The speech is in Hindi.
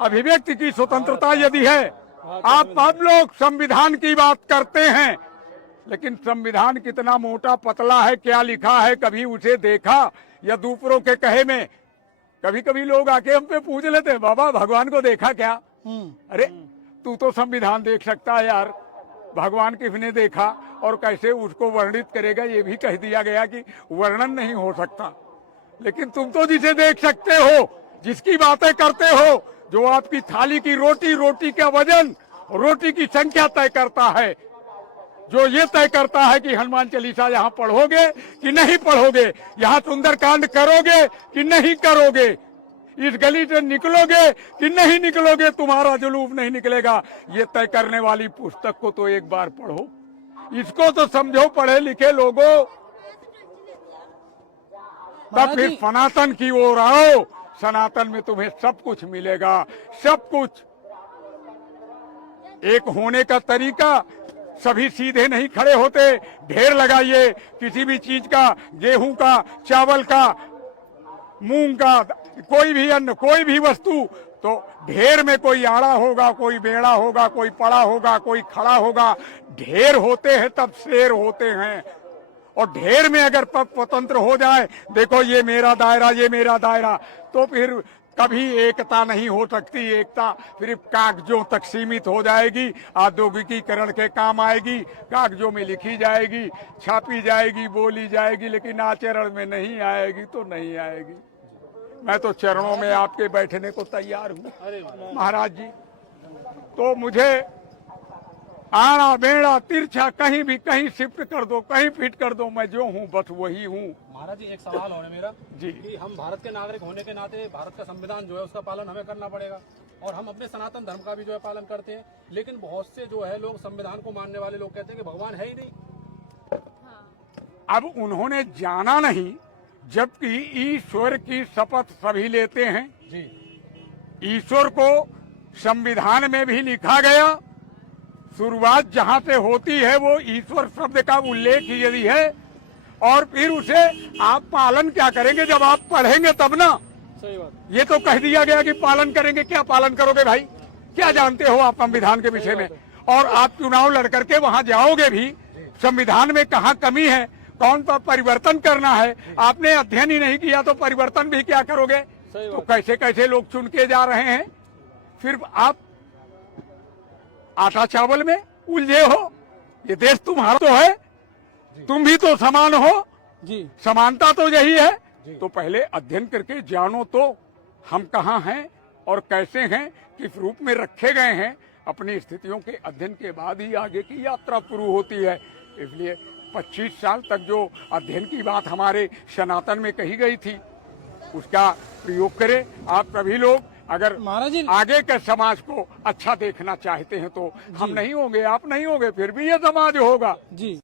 अभिव्यक्ति की स्वतंत्रता यदि है, आप लोग संविधान की बात करते हैं, लेकिन संविधान कितना मोटा पतला है, क्या लिखा है, कभी उसे देखा या दूसरों के कहे में? कभी कभी लोग आके हम पे पूछ लेते हैं, बाबा भगवान को देखा क्या? अरे तू तो संविधान देख सकता है यार, भगवान किसने देखा और कैसे उसको वर्णित करेगा? ये भी कह दिया गया कि वर्णन नहीं हो सकता। लेकिन तुम तो जिसे देख सकते हो, जिसकी बातें करते हो, जो आपकी थाली की रोटी, रोटी का वजन, रोटी की संख्या तय करता है, जो ये तय करता है कि हनुमान चालीसा यहाँ पढ़ोगे कि नहीं पढ़ोगे, यहाँ सुंदरकांड करोगे कि नहीं करोगे, इस गली से निकलोगे कि नहीं निकलोगे, तुम्हारा जुलूस नहीं निकलेगा, ये तय करने वाली पुस्तक को तो एक बार पढ़ो, इसको तो समझो पढ़े लिखे लोगों, तब फिर सनातन की ओर आओ। सनातन में तुम्हें सब कुछ मिलेगा, सब कुछ। एक होने का तरीका, सभी सीधे नहीं खड़े होते, ढेर लगाइए किसी भी चीज का, गेहूं का, चावल का, मूंग का, कोई भी अन्न, कोई भी वस्तु, तो ढेर में कोई आड़ा होगा, कोई बेड़ा होगा, कोई पड़ा होगा, कोई खड़ा होगा। ढेर होते हैं तब शेर होते हैं, और ढेर में अगर स्वतंत्र हो जाए, देखो ये मेरा दायरा, ये मेरा दायरा, तो फिर कभी एकता नहीं हो सकती। एकता सिर्फ कागजों तक सीमित हो जाएगी, औद्योगिकीकरण के काम आएगी, कागजों में लिखी जाएगी, छापी जाएगी, बोली जाएगी, लेकिन आचरण में नहीं आएगी तो नहीं आएगी। मैं तो चरणों में आपके बैठने को तैयार हूँ महाराज जी। तो मुझे आड़ा बेड़ा तिरछा कहीं भी, कहीं शिफ्ट कर दो, कहीं फिट कर दो, मैं जो हूँ बस वही हूँ। महाराज जी एक सवाल है मेरा जी, कि हम भारत के नागरिक होने के नाते भारत का संविधान जो है उसका पालन हमें करना पड़ेगा, और हम अपने सनातन धर्म का भी जो है पालन करते हैं, लेकिन बहुत से जो है लोग संविधान को मानने वाले लोग कहते हैं कि भगवान है ही नहीं। अब उन्होंने जाना नहीं, जबकि ईश्वर की शपथ सभी लेते हैं जी। ईश्वर को संविधान में भी लिखा गया, शुरुआत जहां से होती है वो ईश्वर शब्द का उल्लेख यदि है, और फिर उसे आप पालन क्या करेंगे? जब आप पढ़ेंगे तब ना। सही बात। ये तो कह दिया गया कि पालन करेंगे, क्या पालन करोगे भाई? क्या जानते हो आप संविधान के विषय में? और आप चुनाव लड़ करके वहां जाओगे भी, संविधान में कहाँ कमी है, कौन सा परिवर्तन करना है, आपने अध्ययन ही नहीं किया तो परिवर्तन भी क्या करोगे? तो कैसे कैसे लोग चुन के जा रहे हैं, फिर आप आटा चावल में उलझे हो। ये देश तुम्हारा तो है, तुम भी तो समान हो जी, समानता तो यही है। तो पहले अध्ययन करके जानो तो हम कहाँ हैं और कैसे हैं, किस रूप में रखे गए हैं। अपनी स्थितियों के अध्ययन के बाद ही आगे की यात्रा शुरू होती है। इसलिए 25 साल तक जो अध्ययन की बात हमारे सनातन में कही गई थी, उसका प्रयोग करें आप सभी लोग। अगर आगे के समाज को अच्छा देखना चाहते हैं तो हम नहीं होंगे, आप नहीं होंगे, फिर भी ये समाज होगा जी।